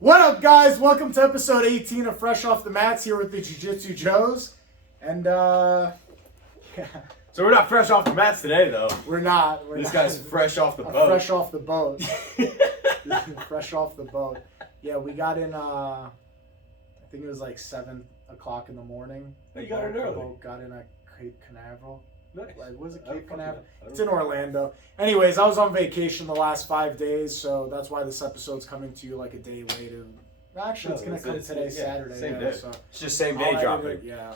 What up, guys? Welcome to episode 18 of Fresh Off the Mats here with the Jiu-Jitsu Joes. And, So we're not fresh off the mats today, though. we're not. This guy's fresh off the boat. Fresh off the boat. Fresh off the boat. Yeah, we got in, I think it was like 7 o'clock in the morning. Oh, you got in early. Got in at Cape Canaveral. Nice. Like, was it I don't Cape fucking Canaveral? know. It's in Orlando. Anyways, I was on vacation the last 5 days, so that's why this episode's coming to you like a day later. Actually, it's going to come today, Saturday. Same yeah, day. So It's just same day I'll edit dropping. it, yeah,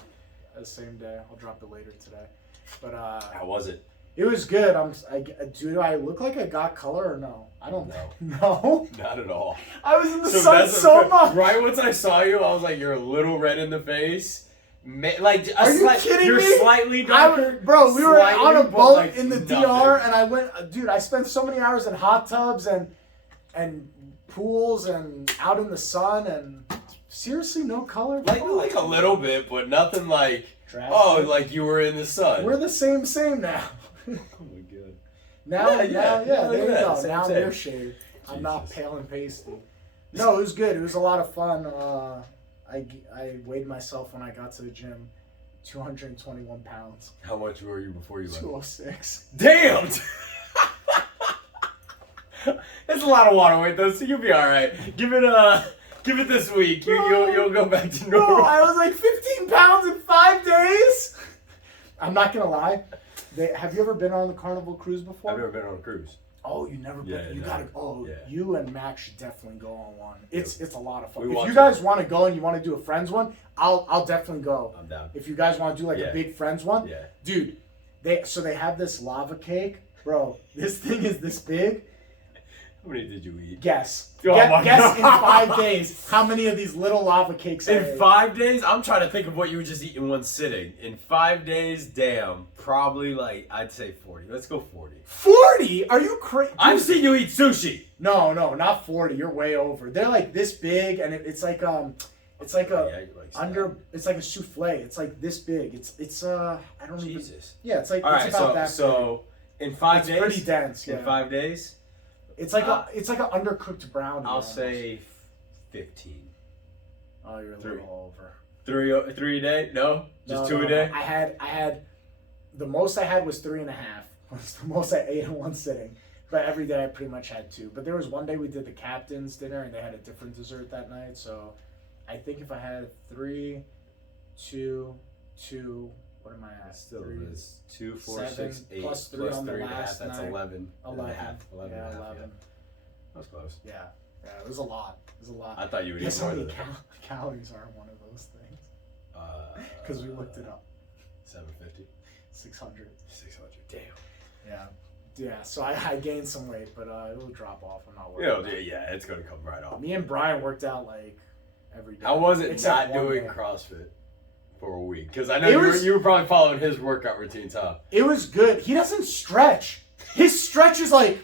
the same day. I'll drop it later today. But How was it? it was good. Do I look like I got color or no? I don't No. know. Not at all. I was in the sun so much. Right once I saw you, I was like, you're a little red in the face. Are you kidding you're me? You're slightly darker. Bro, we were on a Slightly, but, boat like, in the nothing. DR, and I went, dude, I spent so many hours in hot tubs and pools and out in the sun, and seriously, no color. Like a little bit, but nothing like, Drastic. oh, like you were in the sun. We're the same now. Oh my god. Now, Yeah, there look you at go. that. Same, Now I'm same. your shade. I'm not Jesus. pale and pasty. No, it was good. It was a lot of fun. I weighed myself when I got to the gym, 221 pounds. How much were you before you left? 206. Damn! It's a lot of water weight though, so you'll be all right. Give it this week. You'll go back to normal. Bro, I was like 15 pounds in 5 days. I'm not gonna lie. Have you ever been on the Carnival cruise before? I've never been on a cruise. Oh, you never been? Yeah, You no. gotta. Oh, Yeah. you and Max should definitely go on one. It's a lot of fun. We If want you to. guys want to go and you want to do a friends one, I'll definitely go. I'm down. If you guys want to do like Yeah. a big friends one, Yeah. dude, they have this lava cake, bro. This thing is this big. How many did you eat? Guess. Oh my Guess in God. 5 days how many of these little lava cakes I In ate. 5 days? I'm trying to think of what you would just eat in one sitting. In 5 days, damn, probably like I'd say 40. Let's go 40. 40? Are you crazy? I've seen you eat sushi. No, not 40. You're way over. They're like this big, and it's like it's like a Yeah, you like under. It's like a souffle. It's like this big. It's I don't even. Jesus. Yeah, it's like All it's right, about that. so in big. 5 It's days. pretty dense. Yeah. In 5 days, It's like it's like an undercooked brownie. I'll almost. say 15. Oh, you're a three. little over. Three a day? No, just No, two no, a day. I had the most I had was 3.5. Was the most I ate in one sitting. But every day I pretty much had 2. But there was one day we did the captain's dinner and they had a different dessert that night. So I think if I had 3, 2, 2, what am I at? Still 3, is 2, 4, 7, 6, 8 plus 3 plus on the 3 and a half. last That's night. 11. 11. And a half. 11 Yeah, and a half, 11. That was close. Yeah, it was a lot. It was a lot. I thought you would Guess eat how more many than that. calories are in one of those things? Because we looked it up. 750. 600. 600. Damn. Yeah, so I gained some weight, but it'll drop off. I'm not worried. You know, about it. yeah, it's gonna come right off. Me and Brian worked out like every day. How was it Except not one doing day. CrossFit for a week? Because I know It you were probably following his workout routines, huh? It was good. He doesn't stretch. His stretch is like,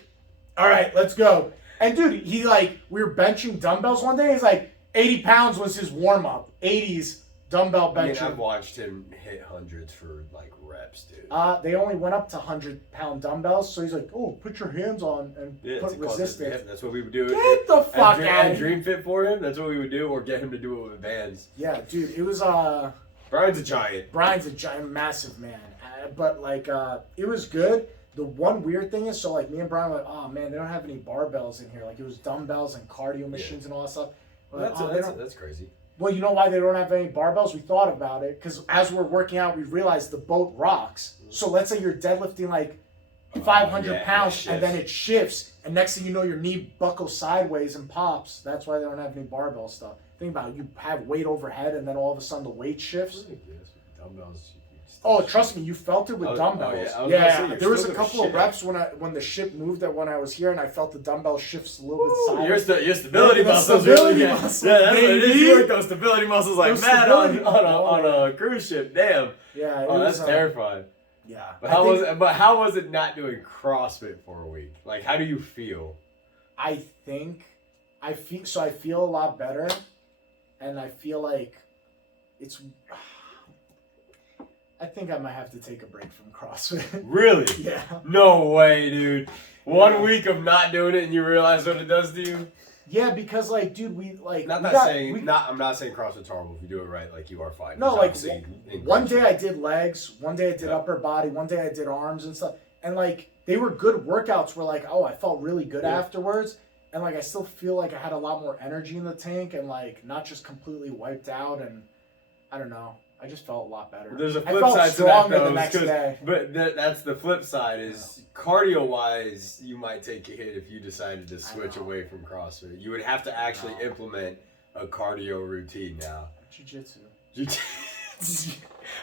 all right, let's go. And dude, he like, we were benching dumbbells one day. He's like, 80 pounds was his warm up. 80s dumbbell I mean, benching. I've watched him hit hundreds for like reps, dude. They only went up to 100-pound dumbbells, so he's like, "Oh, put your hands on and Yeah, put it's a cause- resistance." yeah, that's what we would do. Get the fuck and out of here! Dream Fit for him. That's what we would do, or get him to do it with bands. Yeah, dude, it was Brian's a giant. Brian's a giant, massive man, but like it was good. The one weird thing is, so like me and Brian were like, "Oh man, they don't have any barbells in here." Like it was dumbbells and cardio machines and all that stuff. We're like, Well, that's crazy. Well, you know why they don't have any barbells? We thought about it because as we're working out, we realized the boat rocks. So let's say you're deadlifting like 500 pounds and then it shifts, and next thing you know, your knee buckles sideways and pops. That's why they don't have any barbell stuff. Think about it. You have weight overhead, and then all of a sudden the weight shifts. Dumbbells. Oh, trust me, you felt it with dumbbells. yeah, I was gonna say, you're there was a still couple of gonna reps when the ship moved that when I was here, and I felt the dumbbell shifts a little bit sideways. Your stability The muscles. stability really, muscles, yeah, that's what it is. baby. You work those stability muscles like Those mad stability- on a cruise ship. Damn. Yeah, it Oh, was, that's terrifying. Yeah. But I how was it not doing CrossFit for a week? Like, how do you feel? I feel a lot better, and I feel like it's. I think I might have to take a break from CrossFit. Really? Yeah. No way, dude. One Yeah. week of not doing it and you realize what it does to you? Yeah, because like, dude, I'm not saying CrossFit's horrible. If you do it right, like you are fine. No, like one day I did legs, one day I did upper body, one day I did arms and stuff, and like they were good workouts. Where like, oh, I felt really good afterwards, and like I still feel like I had a lot more energy in the tank, and like not just completely wiped out, and I don't know. I just felt a lot better. There's a flip side to that, though. But that's the flip side is cardio-wise, you might take a hit if you decided to switch away from CrossFit. You would have to actually implement a cardio routine now. Jiu-Jitsu.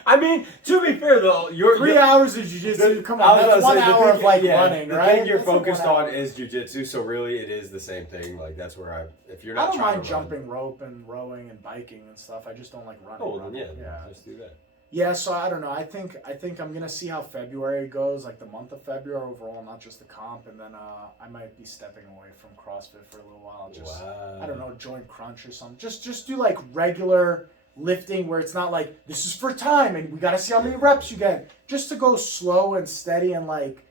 I mean, to be fair though, you're 3 hours of jiu-jitsu. Come on, that's 1 hour of like running, right? The thing you're focused on is jiu-jitsu, so really it is the same thing. Like that's where if you're not, I don't mind jumping rope and rowing and biking and stuff. I just don't like running. Oh, well, then let's do that. Yeah, so I don't know. I think I'm gonna see how February goes, like the month of February overall, not just the comp, and then I might be stepping away from CrossFit for a little while. Just I don't know, join Crunch or something. Just do like regular lifting where it's not like this is for time and we gotta see how many reps you get. Just to go slow and steady and like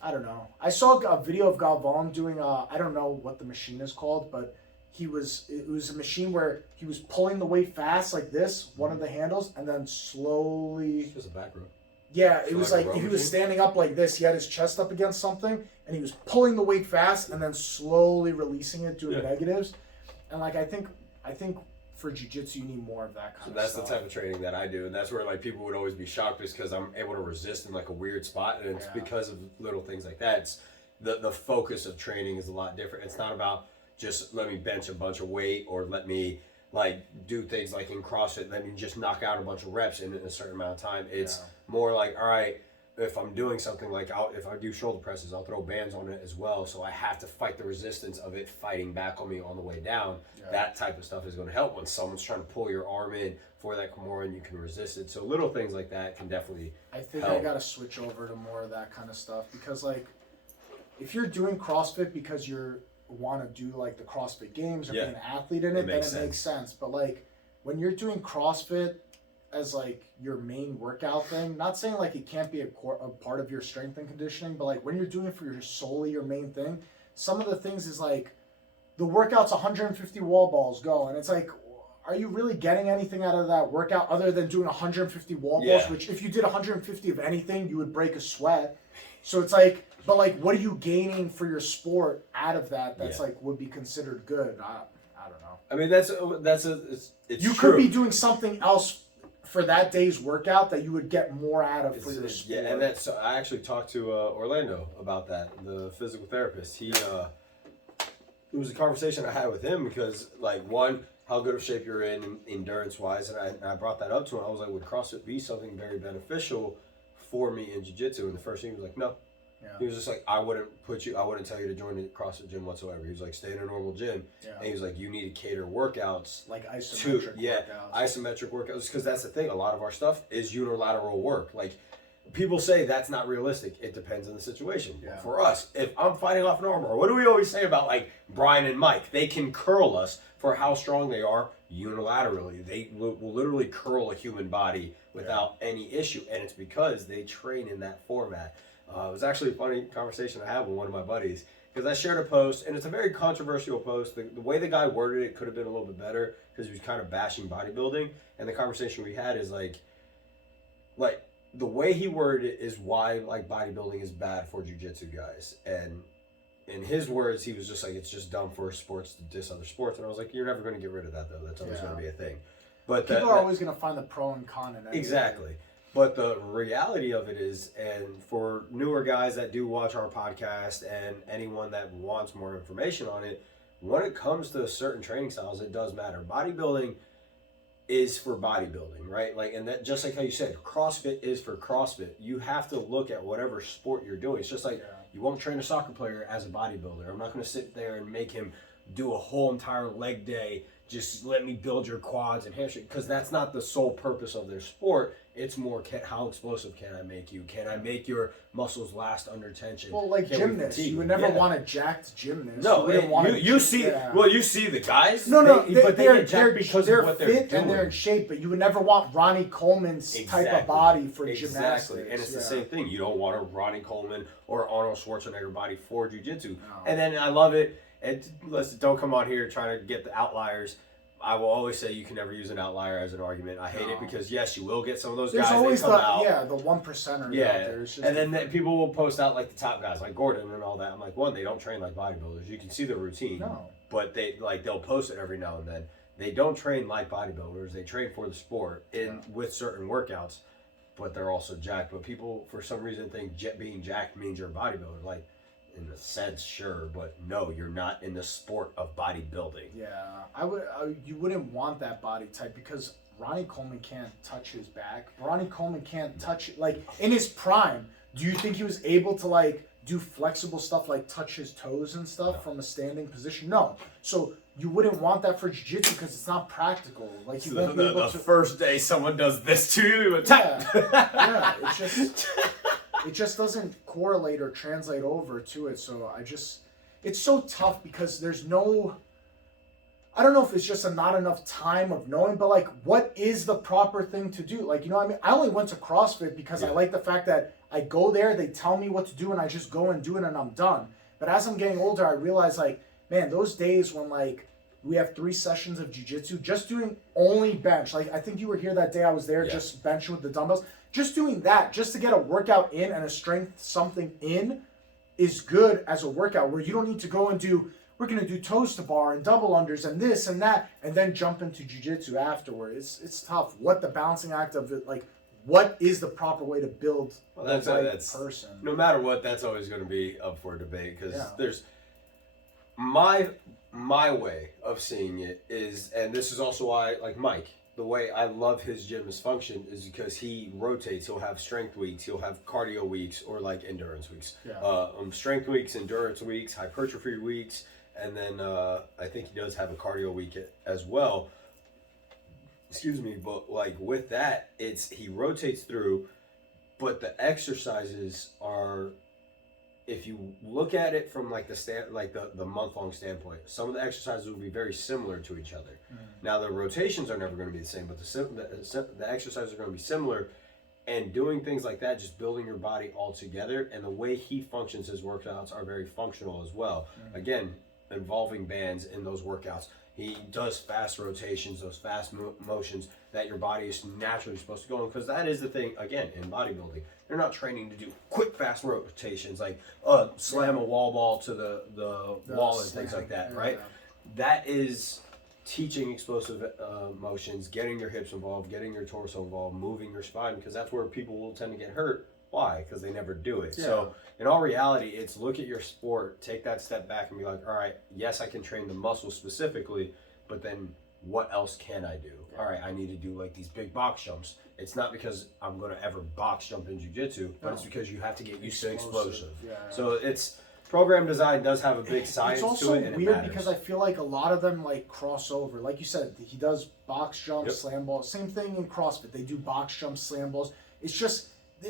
I don't know. I saw a video of Galvan doing I don't know what the machine is called, but it was a machine where he was pulling the weight fast like this, one of the handles, and then slowly. It's just a back row. Yeah, it was like he was standing up like this. He had his chest up against something, and he was pulling the weight fast and then slowly releasing it, doing negatives. And like I think for jiu-jitsu, you need more of that kind of stuff. So that's the type of training that I do, and that's where like people would always be shocked just because I'm able to resist in like a weird spot, and it's because of little things like that. It's the focus of training is a lot different. It's not about just let me bench a bunch of weight or let me like do things like in CrossFit, let me just knock out a bunch of reps in a certain amount of time. It's more like, all right, if I'm doing something like if I do shoulder presses, I'll throw bands on it as well. So I have to fight the resistance of it fighting back on me on the way down. Yeah. That type of stuff is going to help when someone's trying to pull your arm in for that Kimura and you can resist it. So little things like that can definitely help. I got to switch over to more of that kind of stuff because like if you're doing CrossFit because you're want to do like the CrossFit Games or be an athlete in it, then it makes sense. But like when you're doing CrossFit as like your main workout thing, not saying like it can't be a part of your strength and conditioning, but like when you're doing it for solely your main thing, some of the things is like the workout's 150 wall balls go, and it's like, are you really getting anything out of that workout other than doing 150 wall balls? Which if you did 150 of anything, you would break a sweat. So it's like, but like, what are you gaining for your sport out of that? That's like would be considered good. I don't know. I mean, it's you true. Could be doing something else for that day's workout that you would get more out of for your sport. Yeah, and so I actually talked to Orlando about that, the physical therapist. It was a conversation I had with him because like one, how good of shape you're in endurance wise, and I brought that up to him. I was like, would CrossFit be something very beneficial for me in jiu-jitsu? And the first thing he was like, no. Yeah. He was just like, I wouldn't tell you to join the CrossFit gym whatsoever. He was like, stay in a normal gym. Yeah. And he was like, you need to cater workouts. Like isometric workouts. Isometric workouts. Because that's the thing. A lot of our stuff is unilateral work. Like, people say that's not realistic. It depends on the situation. Yeah. For us, if I'm fighting off an armbar, what do we always say about like Brian and Mike? They can curl us for how strong they are unilaterally. They will literally curl a human body without any issue. And it's because they train in that format. It was actually a funny conversation I had with one of my buddies because I shared a post, and it's a very controversial post. The way the guy worded it could have been a little bit better because he was kind of bashing bodybuilding. And the conversation we had is like the way he worded it is why like bodybuilding is bad for jiu-jitsu guys. And in his words, he was just like, it's just dumb for sports to diss other sports. And I was like, you're never going to get rid of that though. That's always going to be a thing. But people are always going to find the pro and con in it. Exactly. But the reality of it is, and for newer guys that do watch our podcast and anyone that wants more information on it, when it comes to certain training styles, it does matter. Bodybuilding is for bodybuilding, right? Like, and that just like how you said, CrossFit is for CrossFit. You have to look at whatever sport you're doing. It's just like you won't train a soccer player as a bodybuilder. I'm not going to sit there and make him do a whole entire leg day. Just let me build your quads and hamstring, because that's not the sole purpose of their sport. It's more, how explosive can I make you? Can I make your muscles last under tension? Well, like gymnasts, you would never want a jacked gymnast. No, you see the guys. But they're jacked because of what they're fit and they're in shape. But you would never want Ronnie Coleman's type of body for gymnastics. Exactly, and it's the same thing. You don't want a Ronnie Coleman or Arnold Schwarzenegger body for jiu-jitsu. No. And then I love it. listen, don't come on here trying to get the outliers. I will always say you can never use an outlier as an argument. I hate it because, yes, you will get some of those guys always that come out. Yeah, the 1%er. Yeah, out there. It's just and then people will post out like the top guys, like Gordon and all that. I'm like, one, they don't train like bodybuilders. You can see the routine. No. But they'll post it every now and then. They don't train like bodybuilders. They train for the sport with certain workouts, but they're also jacked. But people, for some reason, think being jacked means you're a bodybuilder. Like, in a sense, sure, but no, you're not in the sport of bodybuilding. Yeah, you wouldn't want that body type because Ronnie Coleman can't touch his back. Ronnie Coleman can't touch it. Like, in his prime, do you think he was able to, like, do flexible stuff like touch his toes and stuff from a standing position? No. So you wouldn't want that for jiu-jitsu because it's not practical. Like, you won't be able to... first day someone does this to you, yeah, it just doesn't correlate or translate over to it. So it's so tough because there's no, I don't know if it's just not enough time of knowing, but like, what is the proper thing to do? Like, you know what I mean? I only went to CrossFit because I like the fact that I go there, they tell me what to do, and I just go and do it, and I'm done. But as I'm getting older, I realize, like, man, those days when, like, we have 3 sessions of jiu-jitsu, just doing only bench. Like, I think you were here that day I was there, just benching with the dumbbells. Just doing that, just to get a workout in and a strength something in is good as a workout where you don't need to go and do, we're going to do toes to bar and double unders and this and that, and then jump into jiu-jitsu afterward. It's tough. What the balancing act of it, like, what is the proper way to build that's person? No matter what, that's always going to be up for debate because there's my way of seeing it is, and this is also why, like Mike, the way I love his gym as function is because he rotates. He'll have strength weeks, he'll have cardio weeks, or like endurance weeks. Strength weeks, endurance weeks, hypertrophy weeks, and then I think he does have a cardio week as well. Excuse me, but like with that, he rotates through, but the exercises are, if you look at it from like the month-long standpoint, some of the exercises will be very similar to each other. Now the rotations are never going to be the same, but the exercises are going to be similar, and doing things like that, just building your body all together, and the way he functions, his workouts are very functional as well. Again, involving bands in those workouts. He does fast rotations, those fast motions that your body is naturally supposed to go in, because that is the thing, again, in bodybuilding. They're not training to do quick, fast rotations, like slam a wall ball to the wall and things like that, right? That is teaching explosive motions, getting your hips involved, getting your torso involved, moving your spine, because that's where people will tend to get hurt. Why? Because they never do it. So in all reality, it's look at your sport, take that step back and be like, all right, yes, I can train the muscle specifically, but then what else can I do? All right, I need to do like these big box jumps. It's not because I'm going to ever box jump in jiu-jitsu, but it's because you have to get used to explosive. So it's program design does have a big science to it. It's also weird because I feel like a lot of them like cross over. Like you said, he does box jumps, slam balls. Same thing in CrossFit. They do box jumps, slam balls. It's just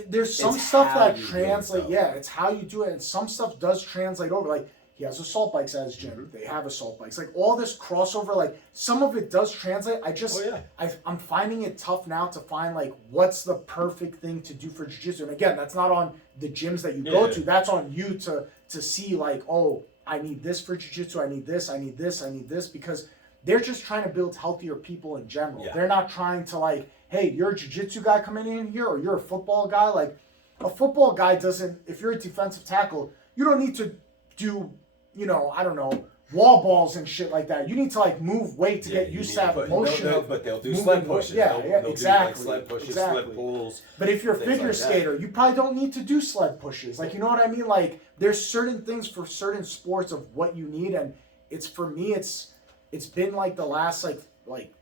there's some stuff that translate. It's how you do it, and some stuff does translate over. Like he has assault bikes at his gym. They have assault bikes. Like all this crossover, like some of it does translate. I'm finding it tough now to find like what's the perfect thing to do for jiu-jitsu. And again, that's not on the gyms that you go to. That's on you to see like, oh, I need this for jiu-jitsu. I need this. I need this. I need this, because they're just trying to build healthier people in general. They're not trying to like, hey, you're a jiu-jitsu guy coming in here, or you're a football guy. Like a football guy doesn't. If you're a defensive tackle, you don't need to do, I don't know, wall balls and shit like that. You need to like move weight to get used to that motion. But they'll do sled pushes. They'll exactly. Do like sled pushes, sled pulls. But if you're a figure skater, you probably don't need to do sled pushes. Like, you know what I mean? Like, there's certain things for certain sports of what you need, and it's for me, it's been like the last like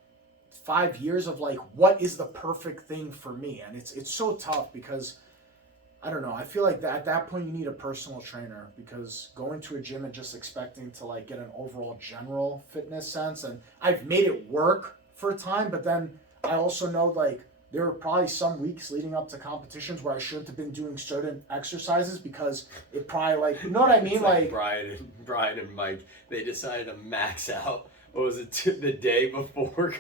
5 years of like, what is the perfect thing for me? And it's so tough because I don't know. I feel like that at that point you need a personal trainer, because going to a gym and just expecting to like get an overall general fitness sense, and I've made it work for a time, but then I also know like there were probably some weeks leading up to competitions where I shouldn't have been doing certain exercises because it probably like, you know what I mean? Like Brian and Mike, they decided to max out. What was it, the day before?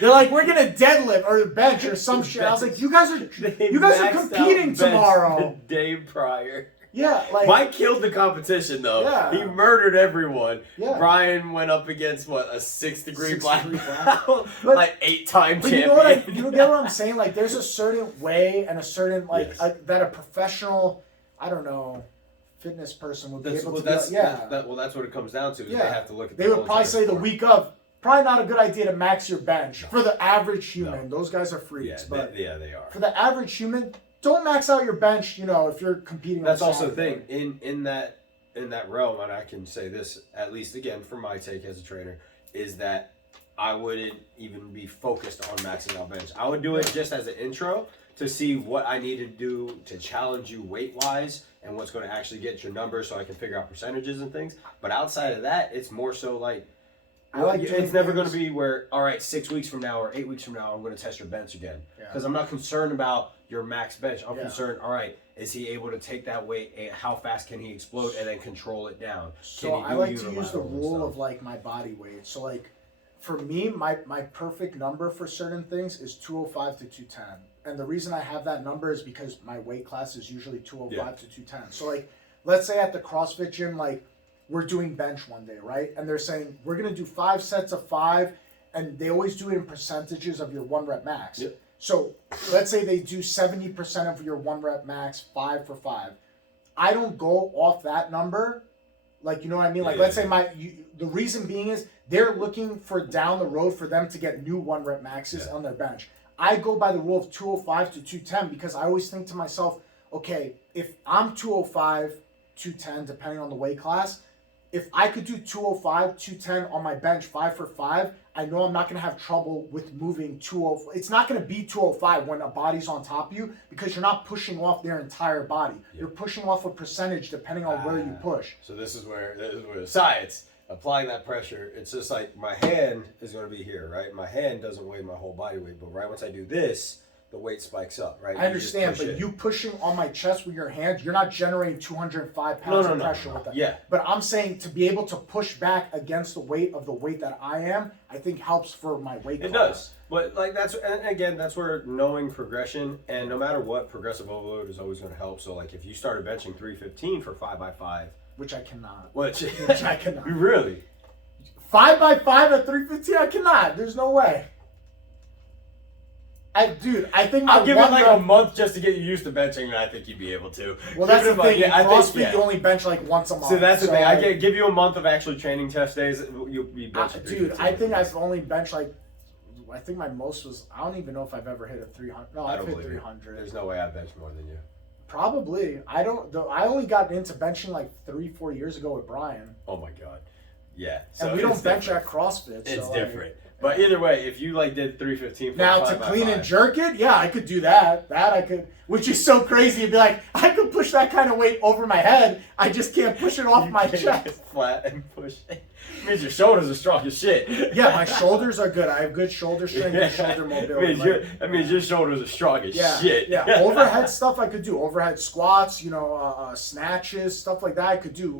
They're like, we're gonna deadlift or bench or some shit. I was like, you guys are competing tomorrow. The day prior. Yeah, like Mike killed the competition though. Yeah. He murdered everyone. Yeah. Brian went up against what, a 6-degree black belt, But- like 8-time But champion. you get what I'm saying? Like, there's a certain way and a certain Yes. that a professional, I don't know, fitness person would be able to. That's Yeah, well, that's what it comes down to. Is Yeah. they have to look at. they the would whole probably entire say the sport. week of. Probably not a good idea to max your bench No. for the average human. No. Those guys are freaks, Yeah, but they are. for the average human, don't max out your bench. You know, if you're competing. That's on also the Saturday. thing in that realm, and I can say this at least again from my take as a trainer, is that I wouldn't even be focused on maxing out bench. I would do it just as an intro to see what I need to do to challenge you weight wise and what's going to actually get your numbers, so I can figure out percentages and things. But outside of that, it's more so like. I like doing it's never going to things- be where, all right, 6 weeks from now or 8 weeks from now, I'm going to test your bench again. Yeah. Because I'm not concerned about your max bench. I'm Yeah. concerned, all right, is he able to take that weight? And how fast can he explode and then control it down? So Can he I do like to use the unilateral and rule stuff? of like my body weight. So like for me, my perfect number for certain things is 205 to 210. And the reason I have that number is because my weight class is usually 205 to 210. So like let's say at the CrossFit gym, like we're doing bench one day, right? And they're saying we're gonna do 5 sets of 5, and they always do it in percentages of your 1 rep max. Yep. So let's say they do 70% of your 1 rep max, 5 for 5. I don't go off that number. Like, you know what I mean? Like, Yeah, let's yeah, say the reason being is they're looking for down the road for them to get new 1 rep maxes on their bench. I go by the rule of 205 to 210 because I always think to myself, okay, if I'm 205, 210, depending on the weight class, if I could do 205, 210 on my bench, 5 for 5, I know I'm not going to have trouble with moving 205. It's not going to be 205 when a body's on top of you because you're not pushing off their entire body. Yeah. You're pushing off a percentage depending on where you push. So this is where the science, applying that pressure, it's just like my hand is going to be here, right? My hand doesn't weigh my whole body weight, but right once I do this, the weight spikes up, right? I understand, just push but it. you pushing on my chest with your hand, you're not generating 205 pounds of pressure with that. Yeah. But I'm saying to be able to push back against the weight that I am, I think helps for my weight class. It does. But like and again, that's where knowing progression, and no matter what, progressive overload is always going to help. So like if you started benching 315 for 5x5, Which I cannot. which I cannot. Really? 5x5 at 315, I cannot. There's no way. I think my I'll give it one like rep- a month just to get you used to benching, and I think you'd be able to. Well, that's Give the it a thing. month. In I CrossFit, think, you only bench like once a month. So that's the thing. I like, can give you a month of actually training test days. You'll be benching. dude, I think I've only benched like, I think my most was, I don't even know if I've ever hit a 300. No, I I've don't hit believe 300. it. There's no way I bench more than you. Probably. I only got into benching like 3-4 years ago with Brian. Oh my god. Yeah. So And we don't it's bench different. at CrossFit. It's so different. But either way, if you like did 315 for Now to 5x5, clean and jerk it, yeah, I could do that. That I could, which is so crazy. You'd be like, I could push that kind of weight over my head. I just can't push it off you my can't chest. get flat and push it. Means your shoulders are strong as shit. Yeah, my shoulders are good. I have good shoulder strength and shoulder mobility. That means your shoulders are strong as Yeah, shit. yeah. Overhead stuff I could do. Overhead squats, snatches, stuff like that I could do.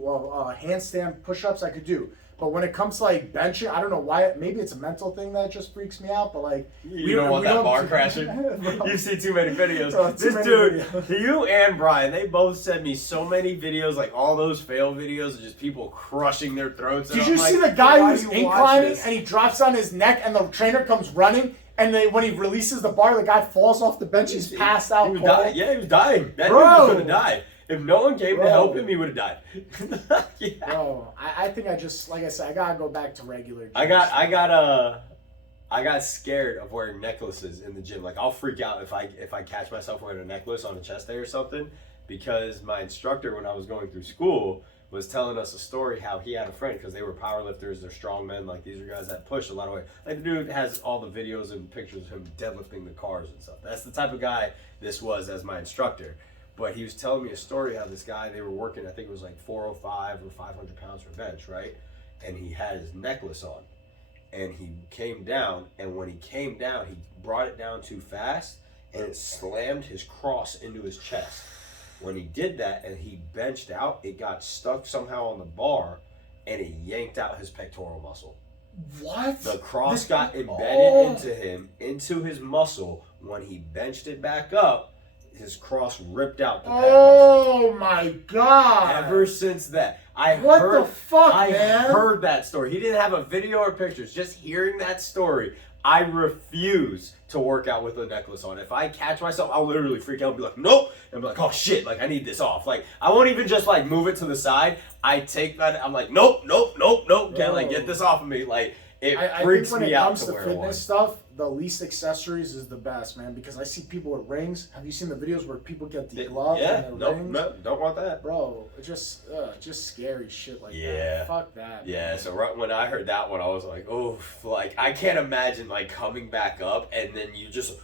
Handstand push-ups I could do. But when it comes to like benching, I don't know why. Maybe it's a mental thing that just freaks me out. But like, You don't want that bar crashing. You see too many videos. Oh, too This many dude, videos. you and Brian, they both sent me so many videos, like all those fail videos of just people crushing their throats. And Did I'm you like, see the guy why who's do you watch inclining this? and he drops on his neck and the trainer comes running and when he releases the bar, the guy falls off the bench. He's passed out. He was cold. dying. Yeah, he was dying. That Bro. dude was going to die. If no one came to Bro. help him, he would have died. Yeah. Bro, I think I just, like I said, I gotta go back to regular. I got scared of wearing necklaces in the gym. Like I'll freak out if I catch myself wearing a necklace on a chest day or something, because my instructor when I was going through school was telling us a story how he had a friend, because they were powerlifters, they're strong men, like these are guys that push a lot of weight. Like the dude has all the videos and pictures of him deadlifting the cars and stuff. That's the type of guy this was as my instructor. But he was telling me a story how this guy, they were working, I think it was like 405 or 500 pounds for bench, right? And he had his necklace on. And he came down, and when he came down, he brought it down too fast, and it slammed his cross into his chest. When he did that and he benched out, it got stuck somehow on the bar, and it yanked out his pectoral muscle. What? The cross got embedded into him, into his muscle. When he benched it back up, his cross ripped out the pec Oh my god! Ever since that, What the fuck, man? I heard that story. He didn't have a video or pictures. Just hearing that story, I refuse to work out with a necklace on. If I catch myself, I'll literally freak out and be like, nope. And be like, oh shit, like I need this off. Like I won't even just like move it to the side. I take that, I'm like, nope. Can't like get this off of me. Like it freaks me out to wear one. I think when it comes to fitness stuff, the least accessories is the best, man. Because I see people with rings. Have you seen the videos where people get degloved and their rings? No, don't want that, bro. It's just scary shit like that. That. Fuck that. Yeah. Man. So right when I heard that one, I was like, oh, like I can't imagine like coming back up and then you just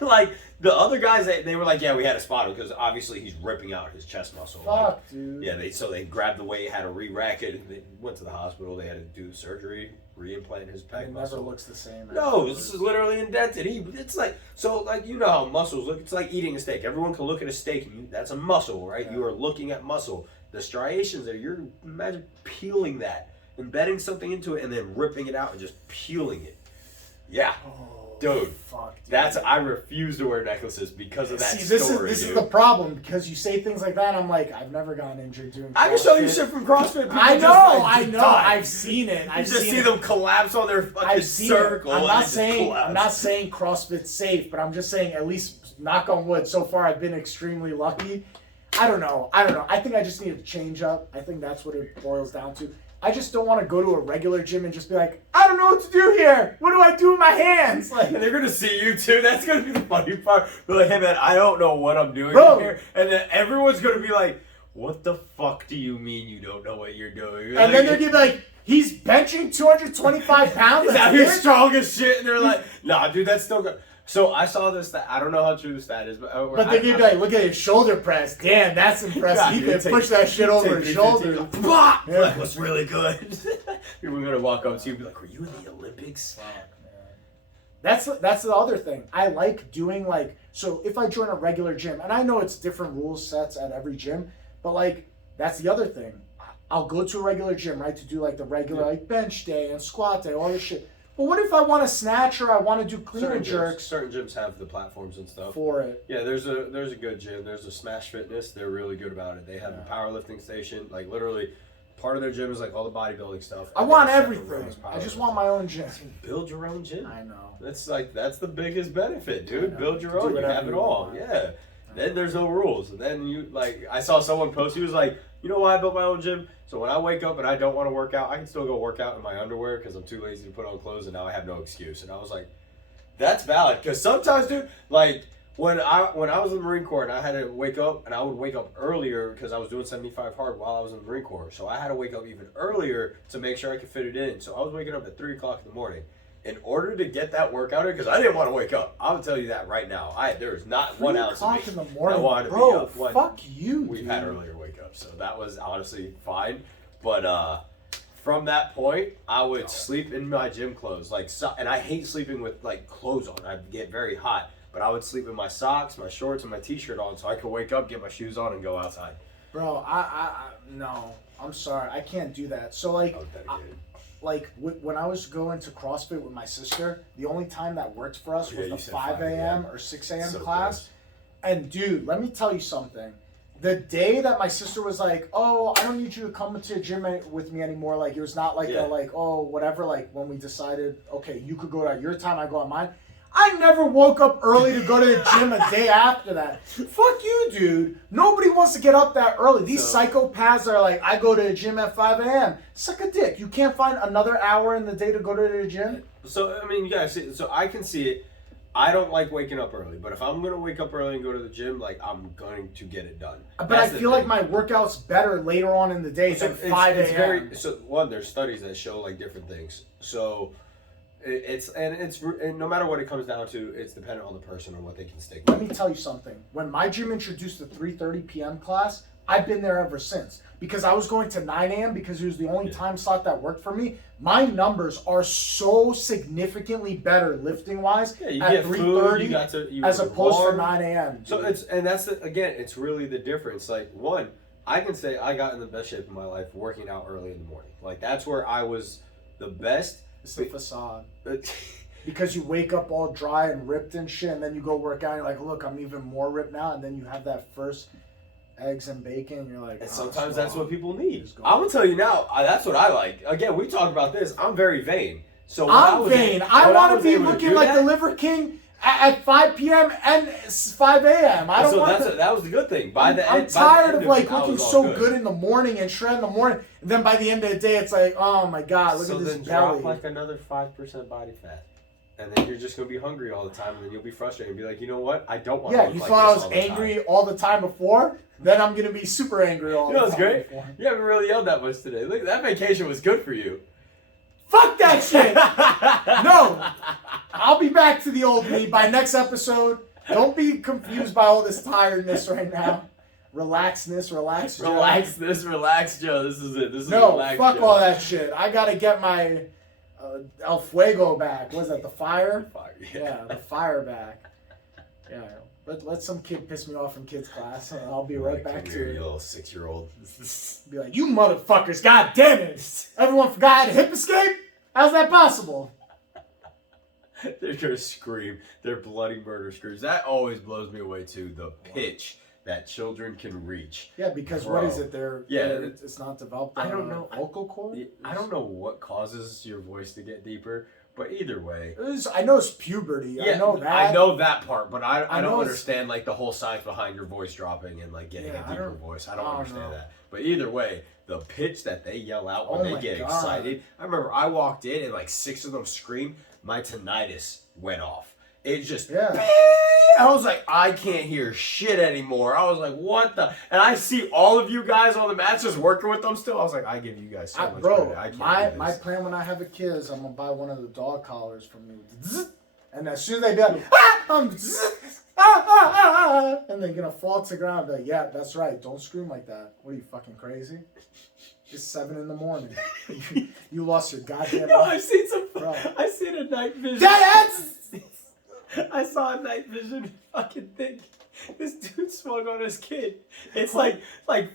like the other guys. They were like, yeah, we had to spot him because obviously he's ripping out his chest muscle. Fuck, dude. Yeah. They grabbed the weight, had to re-rack it. They went to the hospital. They had to do surgery. Re-implant his pec muscle. It never looks the same. No, this is literally indented. It's like, so like, you know how muscles look. It's like eating a steak. Everyone can look at a steak and that's a muscle, right? Yeah. You are looking at muscle. The striations there, imagine peeling that, embedding something into it and then ripping it out and just peeling it. Yeah. Dude, fuck, dude. I refuse to wear necklaces because of that story. This is the problem because you say things like that. I'm like, I've never gotten injured doing CrossFit. I can show you shit from CrossFit. I know. I've seen it. You just see them collapse on their fucking circle. I'm not saying CrossFit's safe, but I'm just saying at least knock on wood. So far, I've been extremely lucky. I don't know. I think I just need to change up. I think that's what it boils down to. I just don't want to go to a regular gym and just be like, I don't know what to do here. What do I do with my hands? Like, and they're gonna see you too. That's gonna be the funny part. They're like, hey man, I don't know what I'm doing here, and then everyone's gonna be like, what the fuck do you mean you don't know what you're doing? And then they're gonna be like, he's benching 225 pounds. Is that his strongest shit? And they're like, nah, dude, that's still good. So I saw this stat. I don't know how true this stat is, but they're gonna be like, look at his shoulder press. Damn, that's impressive. He can push that shit over his shoulder. Like, what's really good? People are gonna walk up to you and be like, were you in the Olympics? Fuck, man. That's the other thing. I like doing so if I join a regular gym, and I know it's different rule sets at every gym, but that's the other thing. I'll go to a regular gym, right, to do the regular bench day and squat day, all this shit. But what if I want to snatch or I want to do clean and jerks? Certain gyms have the platforms and stuff for it. Yeah, there's a good gym. There's a Smash Fitness. They're really good about it. They have a powerlifting station. Like literally, part of their gym is all the bodybuilding stuff. I want everything. I just want my own gym. Build your own gym. I know. That's the biggest benefit, dude. Build your own. You have it all. Yeah. Then there's no rules. And then I saw someone post. He was like, you know why I built my own gym? So when I wake up and I don't want to work out, I can still go work out in my underwear because I'm too lazy to put on clothes, and now I have no excuse. And I was like, that's valid. Because sometimes, dude, when I was in the Marine Corps and I had to wake up, and I would wake up earlier because I was doing 75 hard while I was in the Marine Corps. So I had to wake up even earlier to make sure I could fit it in. So I was waking up at 3 o'clock in the morning. In order to get that workout in, because I didn't want to wake up. I will tell you that right now. There is not 1 ounce of me. 3 o'clock in the morning, I wanted bro, to be up. Fuck you, We've dude. had earlier wake ups, so that was honestly fine. But from that point, I would sleep in my gym clothes. And I hate sleeping with clothes on. I get very hot. But I would sleep with my socks, my shorts, and my t-shirt on, so I could wake up, get my shoes on, and go outside. Bro, no. I'm sorry. I can't do that. So when I was going to CrossFit with my sister, the only time that worked for us was the 5 a.m. or 6 a.m. class. Gross. And dude, let me tell you something. The day that my sister was like, oh, I don't need you to come to the gym with me anymore. It was not whatever. When we decided, okay, you could go at your time, I go at mine. I never woke up early to go to the gym a day after that. Fuck you, dude. Nobody wants to get up that early. These psychopaths are like, I go to the gym at 5 a.m. Suck a dick. You can't find another hour in the day to go to the gym? So, I mean, you guys see, so I can see it. I don't like waking up early, but if I'm going to wake up early and go to the gym, I'm going to get it done. But I feel like my workout's better later on in the day than 5 a.m. There's studies that show different things. So and no matter what it comes down to, it's dependent on the person and what they can stick with. Let me tell you something. When my gym introduced the 3:30 p.m. class, I've been there ever since. Because I was going to 9 a.m. because it was the only time slot that worked for me. My numbers are so significantly better lifting-wise at 3:30 as opposed to 9 a.m. So it's really the difference. One, I can say I got in the best shape of my life working out early in the morning. That's where I was the best. It's the facade. because you wake up all dry and ripped and shit, and then you go work out and you're like, look, I'm even more ripped now, and then you have that first eggs and bacon, and you're like, and sometimes that's what people need. I'm gonna tell you now, that's what I like. Again, we talked about this. I'm very vain. So I'm vain. I want to be looking like the Liver King at 5 p.m. and 5 a.m. I don't want to. That was the good thing. I'm tired of like looking so good in the morning and shred in the morning, and then by the end of the day, it's like, oh my god, look at this belly. So then drop like another 5% body fat. And then you're just going to be hungry all the time, and then you'll be frustrated and be like, you know what? I don't want to look you like thought this I was angry all the time before? Then I'm going to be super angry all the time. You know what's great? Before. You haven't really yelled that much today. Look, that vacation was good for you. Fuck that shit! No! I'll be back to the old me by next episode. Don't be confused by all this tiredness right now. Relax Joe. Relax, Joe. This is it. This is fuck Joe. All that shit. I got to get my... El Fuego back. What is that? The fire? Yeah, the fire back. Yeah. Let some kid piss me off in kids class, and I'll be right back to it. You little 6-year-old. Be like, you motherfuckers! God damn it! Everyone forgot I had a hip escape? How's that possible? They're gonna scream. They're bloody murder screams. That always blows me away too. The pitch that children can reach. Yeah, because what is it? It's not developed. I don't know. Vocal cord. I don't know what causes your voice to get deeper, but either way, I know it's puberty. Yeah, I know that part, but I don't understand like the whole science behind your voice dropping and like getting a deeper voice. I don't understand that. But either way, the pitch that they yell out when they get excited. I remember I walked in and like 6 of them screamed. My tinnitus went off. It just, I was like, I can't hear shit anymore. I was like, what the? And I see all of you guys on the mats just working with them still. I was like, I give you guys so much credit. I can't my plan when I have a kid is I'm going to buy one of the dog collars from you. And as soon as they be like, and they're going to fall to the ground. Be like, yeah, that's right. Don't scream like that. What are you, fucking crazy? It's 7 a.m. You lost your goddamn mind. I've seen I seen a night vision. I saw a night vision fucking thing. This dude swung on his kid. It's like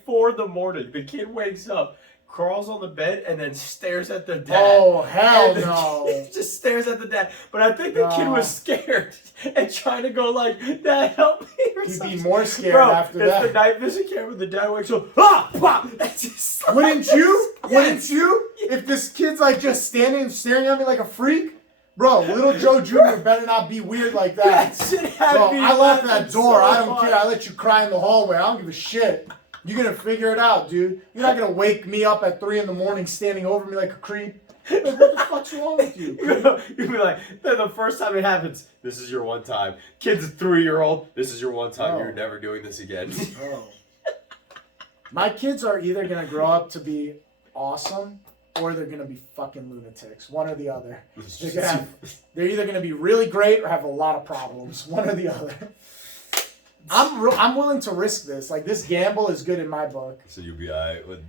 4 a.m. The kid wakes up, crawls on the bed, and then stares at the dad. Oh, hell no. Just stares at the dad. But I think the kid was scared and trying to go like, Dad, help me. He'd be more scared after that. It's the night vision camera. The dad wakes up, pop. Wouldn't you? Yes. Wouldn't you? If this kid's like just standing and staring at me like a freak? Bro, little Joe Jr. better not be weird like that. Bro, I locked that door. I don't care. I let you cry in the hallway. I don't give a shit. You're going to figure it out, dude. You're not going to wake me up at 3 a.m. standing over me like a creep. Like, what the fuck's wrong with you? You'd be like, the first time it happens, this is your one time. Kid's a 3-year-old, this is your one time. You're never doing this again. Bro. My kids are either going to grow up to be awesome or they're going to be fucking lunatics. One or the other. They're either going to be really great or have a lot of problems. One or the other. I'm willing to risk this. Like, this gamble is good in my book. So you'll be all right with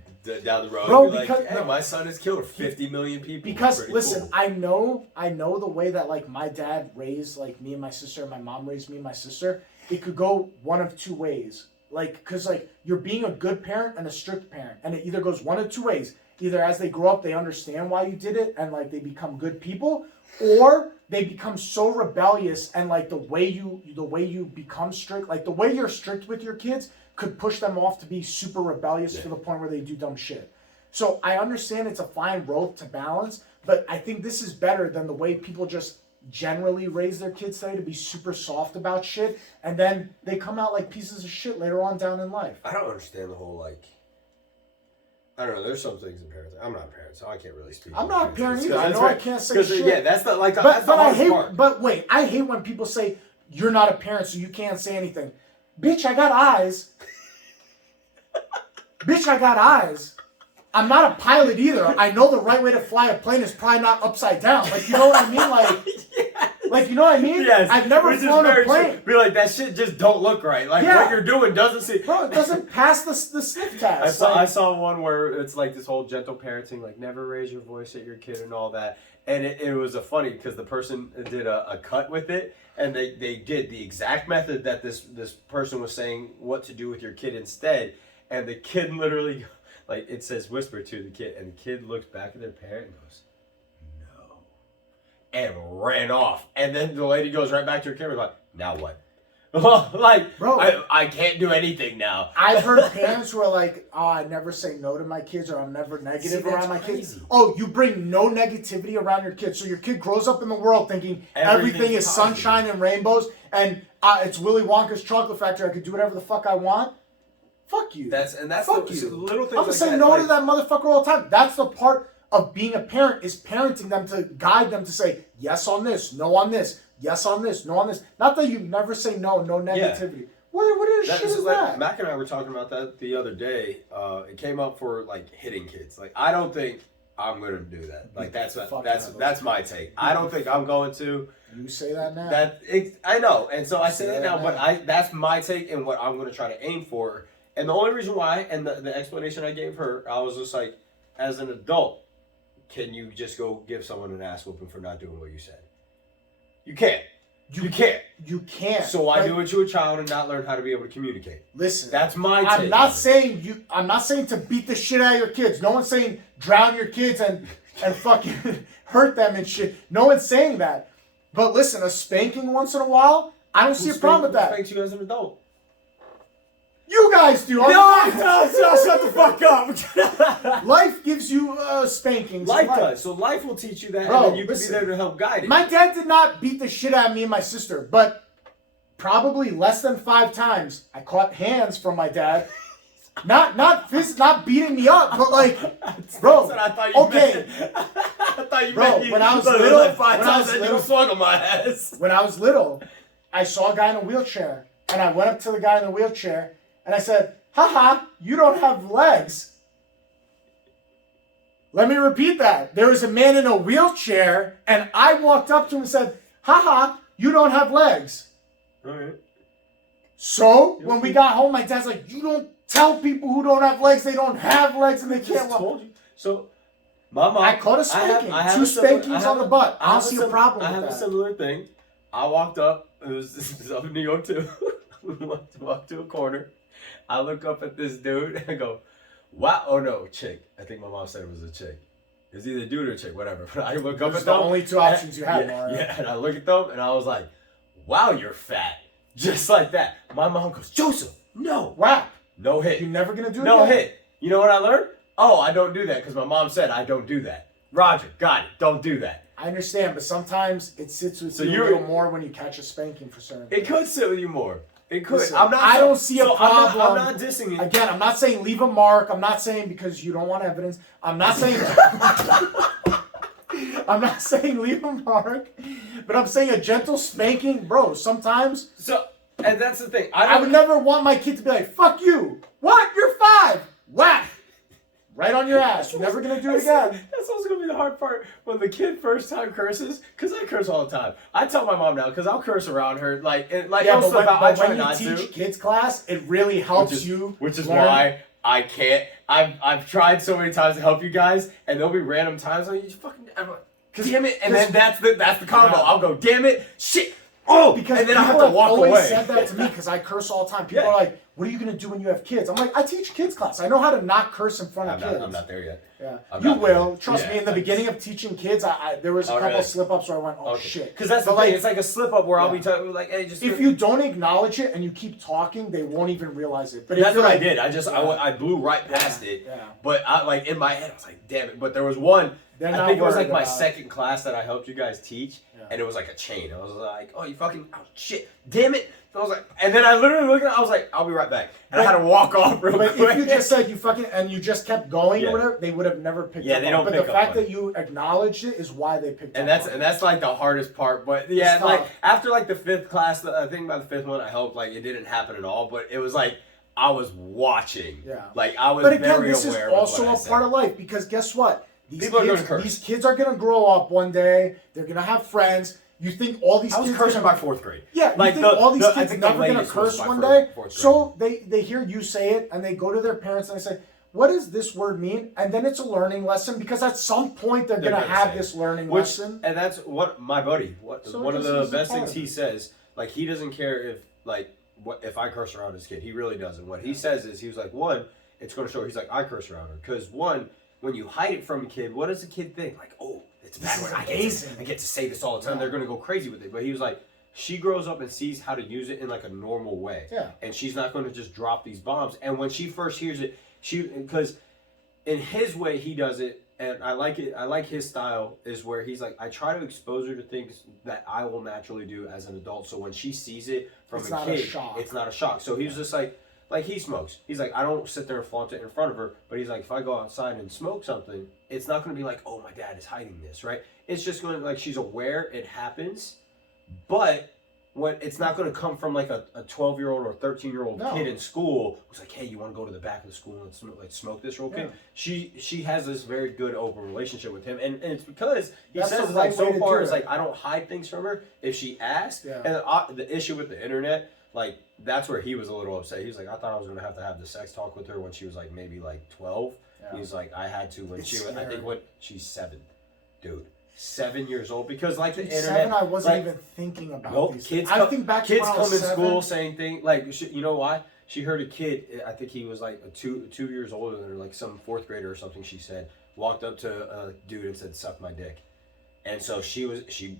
down the road. Bro, because like, hey, my son has killed 50 million people. Because listen, cool. I know the way that like my dad raised like me and my sister, and my mom raised me and my sister. It could go one of 2 ways. Like, cause like you're being a good parent and a strict parent, and it either goes one of 2 ways. Either as they grow up, they understand why you did it, and like they become good people, or they become so rebellious, and like the way you become strict, like the way you're strict with your kids could push them off to be super rebellious to the point where they do dumb shit. So I understand it's a fine rope to balance, but I think this is better than the way people just generally raise their kids today to be super soft about shit, and then they come out like pieces of shit later on down in life. I don't understand the whole like. I don't know. There's some things in parenting. I'm not a parent, so I can't really speak. I'm not a parent either. I know I can't say shit. Yeah, that's the like. But I hate. Part. But wait, I hate when people say you're not a parent, so you can't say anything. Bitch, I got eyes. Bitch, I got eyes. I'm not a pilot either. I know the right way to fly a plane is probably not upside down. Like, you know what I mean? Like, yes. Like, you know what I mean? Yes. I've never flown a plane. Be like, that shit just don't look right. Like, what you're doing doesn't see. Bro, it doesn't pass the sniff test. I saw one where it's like this whole gentle parenting, like never raise your voice at your kid and all that. And it was a funny because the person did a cut with it, and they did the exact method that this person was saying what to do with your kid instead. And the kid literally, like it says whisper to the kid, and the kid looks back at their parent and goes, no. And ran off. And then the lady goes right back to her camera like, now what? Like, bro, I can't do anything now. I've heard parents who are like, oh, I never say no to my kids, or I'm never negative around my kids. Oh, you bring no negativity around your kids. So your kid grows up in the world thinking everything is sunshine and rainbows, and it's Willy Wonka's chocolate factory. I could do whatever the fuck I want. Fuck you. That's fuck the you. Little things. I'm gonna say no to that motherfucker all the time. That's the part of being a parent, is parenting them, to guide them to say yes on this, no on this. Yes on this, no on this. Not that you never say no negativity. Yeah. What is shit is that? Mac and I were talking about that the other day. It came up for like hitting kids. Like, I don't think I'm gonna do that. Like, that's my take. I don't think I'm going to. You say that now. I know, and so I say that now. But that's my take and what I'm gonna try to aim for. And the only reason why, and the explanation I gave her, I was just like, as an adult, can you just go give someone an ass whooping for not doing what you said? You can't. You can't. You can't. So why do it to a child and not learn how to be able to communicate? Listen, that's my take. I'm not saying to beat the shit out of your kids. No one's saying drown your kids and fucking hurt them and shit. No one's saying that. But listen, a spanking once in a while, I don't see a problem with that. Who spanks you as an adult? You guys do. No, shut the fuck up. Life gives you spankings. Life does. So life will teach you that, and then you can be there to help guide it. My dad did not beat the shit out of me and my sister, but probably less than 5 times I caught hands from my dad. Not beating me up, but like, bro. That's what I thought you meant. I thought you meant when I was little, like 5 times and you swung on my ass. When I was little, I saw a guy in a wheelchair, and I went up to the guy in the wheelchair. And I said, haha, you don't have legs. Let me repeat that. There was a man in a wheelchair, and I walked up to him and said, haha, you don't have legs. All right. So, when we got home, my dad's like, you don't tell people who don't have legs they don't have legs and they can't walk. Told you. So, my mom, I caught a spanking. 2 spankings on the butt. I don't see a problem with that. I have a similar thing. I walked up. This was up in New York, too. Walked to a corner. I look up at this dude and I go, wow. Oh no, chick. I think my mom said it was a chick. It's either dude or chick, whatever. But I look up at them. The only 2 options you have, yeah, and I look at them and I was like, wow, you're fat. Just like that. My mom goes, Joseph, no. Wow. No hit. You're never going to do it No hit. You know what I learned? Oh, I don't do that because my mom said I don't do that. Roger, got it. Don't do that. I understand, but sometimes it sits with you a little more when you catch a spanking for certain things. It could sit with you more. It could. Listen, I don't see a problem. I'm not dissing it. Again, I'm not saying leave a mark. I'm not saying because you don't want evidence. I'm not saying I'm not saying leave a mark, but I'm saying a gentle spanking, bro. Sometimes. So, and that's the thing. I would never want my kid to be like, "Fuck you." What? You're 5. Whack. Right on your ass. You're never gonna do it again. That's also gonna be the hard part when the kid first time curses, because I curse all the time. I tell my mom now because I'll curse around her, yeah, but when you teach kids class, it really helps you. Which is why I can't. I've tried so many times to help you guys, and there'll be random times when you just fucking, I'm like, damn it, and then that's the combo. I'll go, damn it, shit. Oh, because and then I have to walk away. People always said that to me because I curse all the time. People are like, "What are you gonna do when you have kids?" I'm like, "I teach kids class. I know how to not curse in front of kids." I'm not there yet. Yeah, you will. Trust me. In the beginning of teaching kids, there was a couple of slip ups where I went, "Oh shit." Because that's the thing. It's like a slip up where I'll be talking like, "Hey, just." If you don't acknowledge it and you keep talking, they won't even realize it. But that's what I did. I blew right past it. Yeah. But like in my head, I was like, "Damn it!" But there was one. I think it was like my second class that I helped you guys teach, and it was like a chain. I was like, "Oh, you fucking shit, damn it!" I was like, and then I literally looked at it, I was like, "I'll be right back," and I had to walk off real quick. But if you just said you fucking and you just kept going or whatever, they would have never picked up. Yeah, they don't pick up. But the fact that you acknowledged it is why they picked up. And that's like the hardest part. But yeah, like after like the 5th class, I think by the 5th one, I helped like it didn't happen at all. But it was like I was watching. Yeah. Like I was very aware. But again, this is also a part of life because guess what? These kids are gonna grow up one day. They're gonna have friends. You think all these kids... I was cursing by 4th grade. Yeah, you think all these kids are never going to curse one day? So they hear you say it, and they go to their parents and they say, what does this word mean? And then it's a learning lesson, because at some point they're going to have this learning lesson. And that's what my buddy, one of the best things he says, like he doesn't care if I curse around his kid. He really doesn't. What he says is, he was like, one, it's going to show, he's like, I curse around her. Because one, when you hide it from a kid, what does a kid think? Like, oh, it's a bad word. I get to say this all the time. They're gonna go crazy with it. But he was like, she grows up and sees how to use it in like a normal way. Yeah. And she's not gonna just drop these bombs. And when she first hears it, because in his way he does it, and I like it. I like his style is where he's like, I try to expose her to things that I will naturally do as an adult. So when she sees it from a kid, it's not a shock. So he was just like he smokes. He's like, I don't sit there and flaunt it in front of her. But he's like, if I go outside and smoke something, it's not going to be like, oh, my dad is hiding this, right? It's just going to like, she's aware it happens, but when it's not going to come from like a 12-year-old or 13-year-old kid in school who's like, hey, you want to go to the back of the school and smoke this real quick? She has this very good open relationship with him, and it's because he says like so far it's like I don't hide things from her if she asks. And the issue with the internet, like that's where he was a little upset. He was like, I thought I was going to have the sex talk with her when she was like maybe like 12. He's like, I had to when she was, I think she's 7, dude. 7 years old, because like the internet, 7, I wasn't even thinking about these kids. I think back to kids when I was come in 7. school saying things like, you know why? She heard a kid. I think he was like 2 years older than her, like some 4th grader or something. She said walked up to a dude and said, "Suck my dick." And so she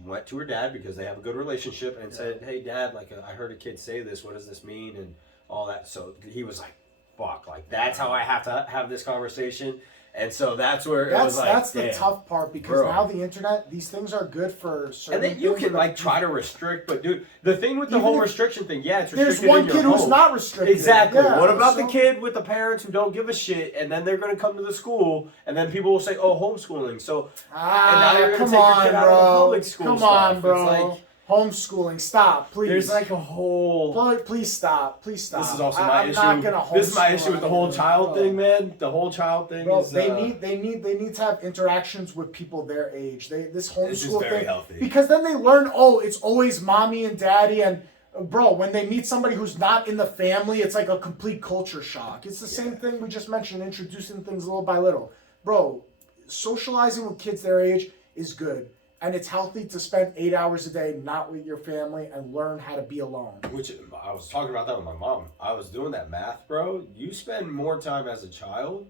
went to her dad because they have a good relationship and said, "Hey, Dad, like I heard a kid say this. What does this mean?" And all that. So he was like, "Fuck, like that's how I have to have this conversation." And so that's where it was like, that's the tough part, because now the internet, these things are good for certain things. And then you can like try to restrict, but dude, the thing with the whole restriction thing, it's restricted. There's one kid who's not restricted. Exactly. What about the kid with the parents who don't give a shit, and then they're going to come to the school, and then people will say, "Oh, homeschooling." So and now you're going to take your kid out of the public school. Come on, bro. It's like, homeschooling, stop, please. There's like a whole. Please stop. Please stop. This is also my issue. I'm not gonna homeschool. This is my issue with the whole child thing, man. The whole child thing. Bro, is, they need to have interactions with people their age. This homeschool thing, healthy. because then they learn. Oh, it's always mommy and daddy, and bro, when they meet somebody who's not in the family, it's like a complete culture shock. It's the same thing we just mentioned, introducing things little by little. Bro, socializing with kids their age is good. And it's healthy to spend 8 hours a day not with your family and learn how to be alone. Which I was talking about that with my mom. I was doing that math, bro. You spend more time as a child,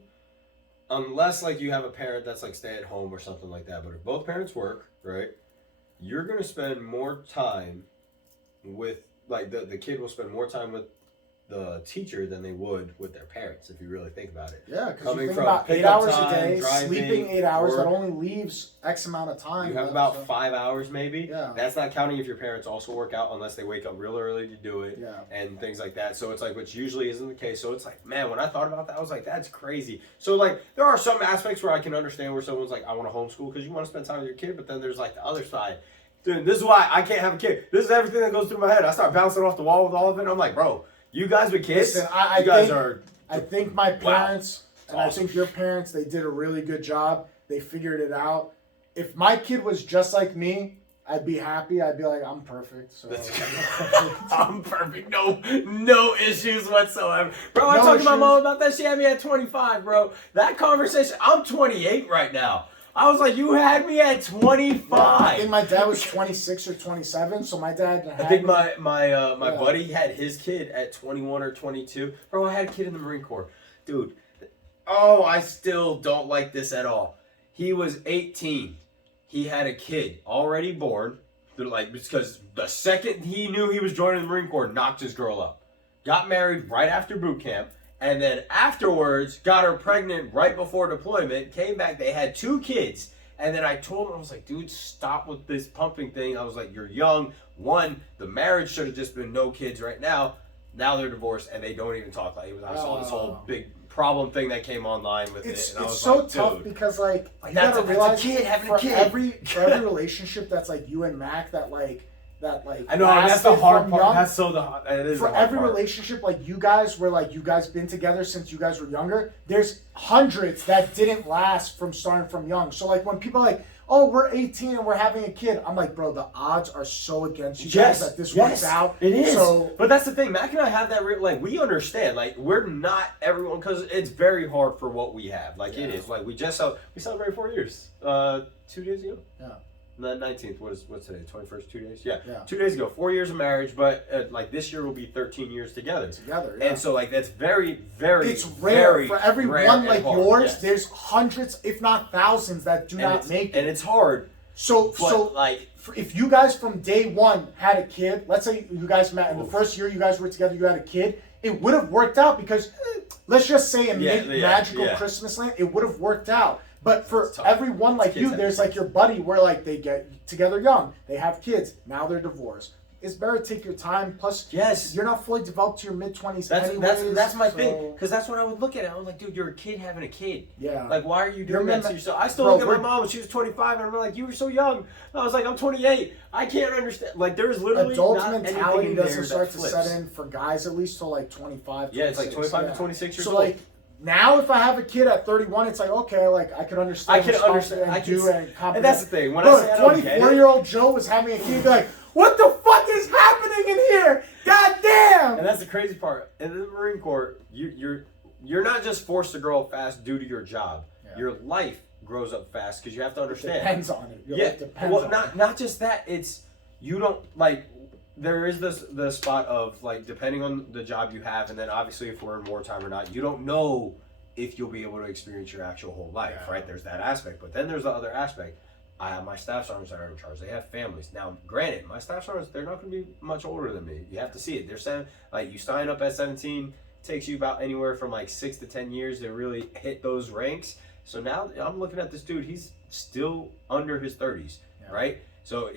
unless like you have a parent that's like stay at home or something like that. But if both parents work, right, you're gonna spend more time with like the kid will spend more time with the teacher than they would with their parents, if you really think about it. Yeah, because you think about 8 hours a day, driving, sleeping 8 hours, that only leaves X amount of time. You have about 5 hours maybe. Yeah. That's not counting if your parents also work out, unless they wake up real early to do it, and things like that. So it's like, which usually isn't the case. So it's like, man, when I thought about that, I was like, that's crazy. So like, there are some aspects where I can understand where someone's like, I want to homeschool because you want to spend time with your kid, but then there's like the other side. Dude, this is why I can't have a kid. This is everything that goes through my head. I start bouncing off the wall with all of it. And I'm like, bro, you guys with kids, Listen, I think my parents, and awesome. I think your parents, they did a really good job. They figured it out. If my kid was just like me, I'd be happy. I'd be like, I'm perfect. So I'm perfect. No issues whatsoever. Bro, I talked to my mom about that. She had me at 25, bro. That conversation, I'm 28 right now. I was like, you had me at 25. I think my dad was 26 or 27, so my dad had I think my buddy had his kid at 21 or 22. Bro, I had a kid in the Marine Corps. Dude, I still don't like this at all. He was 18. He had a kid already born. Like, because the second he knew he was joining the Marine Corps, knocked his girl up. Got married right after boot camp. And then afterwards, got her pregnant right before deployment, came back, they had 2 kids. And then I told him, I was like, dude, stop with this pumping thing. I was like, you're young. 1, the marriage should have just been no kids right now. Now they're divorced and they don't even talk. Like, I saw this whole big problem thing that came online with it. And I was so like, tough because, like, you gotta realize for every relationship that's like you and Mac that I know that's the hard part. That's it is for every relationship like you guys where like you guys been together since you guys were younger. There's hundreds that didn't last from starting from young. So like when people are like, oh, we're 18 and we're having a kid, I'm like, bro, the odds are so against you guys that this works out. It is. So, but that's the thing, Mac and I have that like we understand. Like we're not everyone because it's very hard for what we have. Like it is. Like we celebrated 4 years 2 days ago. Yeah. The 19th. What's today? 21st. 2 days. Yeah. Yeah. 2 days ago. 4 years of marriage, but like this year will be 13 years together. Yeah. And so like that's very, very. It's rare very for every rare one like hard. yours. Yes. There's hundreds, if not thousands, that do not make it. And it's hard. So like, if you guys from day one had a kid, let's say you guys met in the first year you guys were together, you had a kid, it would have worked out because let's just say in magical Christmas land, it would have worked out. But for everyone like you, there's like your buddy where like they get together young, they have kids, now they're divorced. It's better to take your time. Plus, you're not fully developed to your mid-20s anyways. That's my thing. Because that's what I would look at it. I was like, dude, you're a kid having a kid. Yeah. Like, why are you doing that to yourself? I still look at my mom when she was 25, and I'm like, you were so young. I was like, I'm 28. I can't understand. Like, there's literally adult not mentality doesn't start to flips. set in for guys at least till like 25. 26. Yeah, it's like 25 to 26 years old. So like now, if I have a kid at 31, it's like okay, like I could understand. I can understand. And that's the thing. When I say I don't get it, 24-year-old Joe was having a kid, he'd be like, what the fuck is happening in here? God damn! And that's the crazy part. In the Marine Corps, you're not just forced to grow up fast due to your job. Yeah. Your life grows up fast because you have to understand. It depends on it. Your life depends well, on not just that. It's you don't like. There is the spot of like depending on the job you have, and then obviously if we're in wartime or not, you don't know if you'll be able to experience your actual whole life, right? There's that aspect, but then there's the other aspect. I have my staff sergeants that are in charge. They have families. Now, granted, my staff sergeants, they're not going to be much older than me. You have to see it. They're like you sign up at 17, takes you about anywhere from like 6 to 10 years to really hit those ranks. So now I'm looking at this dude. He's still under his 30s, right? So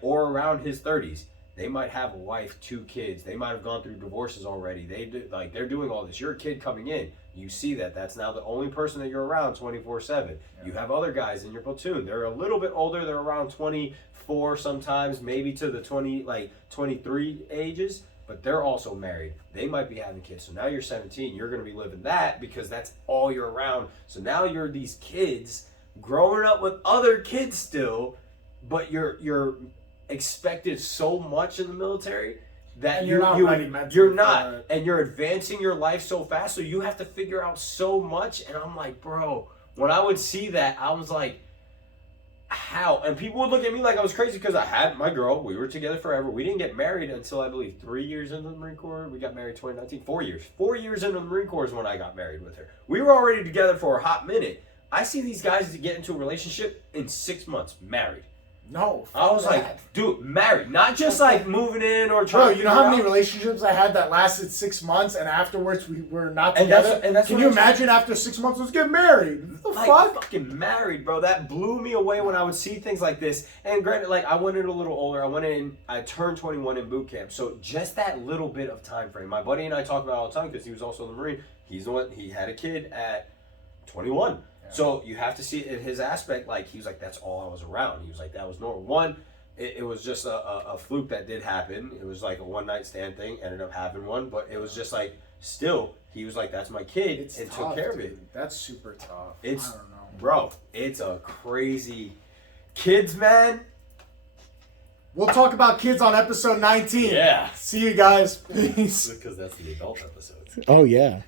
or around his 30s. They might have a wife, 2 kids. They might have gone through divorces already. They're doing all this. You're a kid coming in. You see that's now the only person that you're around 24/7. Yeah. You have other guys in your platoon. They're a little bit older. They're around 24 sometimes, maybe to the 23 ages. But they're also married. They might be having kids. So now you're 17. You're going to be living that because that's all you're around. So now you're these kids growing up with other kids still, but you're expected so much in the military that you're not, and you're advancing your life so fast, so you have to figure out so much. And I'm like, bro, when I would see that, I was like, how? And people would look at me like I was crazy because I had my girl. We were together forever. We didn't get married until I believe 3 years into the Marine Corps. We got married 2019. 4 years. 4 years into the Marine Corps is when I got married with her. We were already together for a hot minute. I see these guys get into a relationship in 6 months, married. No, I was like, dude, married, not just like moving in or trying. Bro, you know how many relationships I had that lasted 6 months and afterwards we were not together? Can you imagine after 6 months, let's get married? What the fuck? Fucking married, bro. That blew me away when I would see things like this. And granted, like I went in a little older. I turned 21 in boot camp. So just that little bit of time frame. My buddy and I talk about it all the time because he was also in the Marine. He's the one. He had a kid at 21. So you have to see it in his aspect, like he was like, that's all I was around. He was like, that was normal. One, it was just a fluke that did happen. It was like a one-night stand thing, ended up having one, but it was just like, still, he was like, that's my kid, and tough, took care of it. That's super tough. I don't know. Bro, it's a crazy, kids, man. We'll talk about kids on episode 19. Yeah. See you guys. Peace. Because that's the adult episode. Oh, yeah.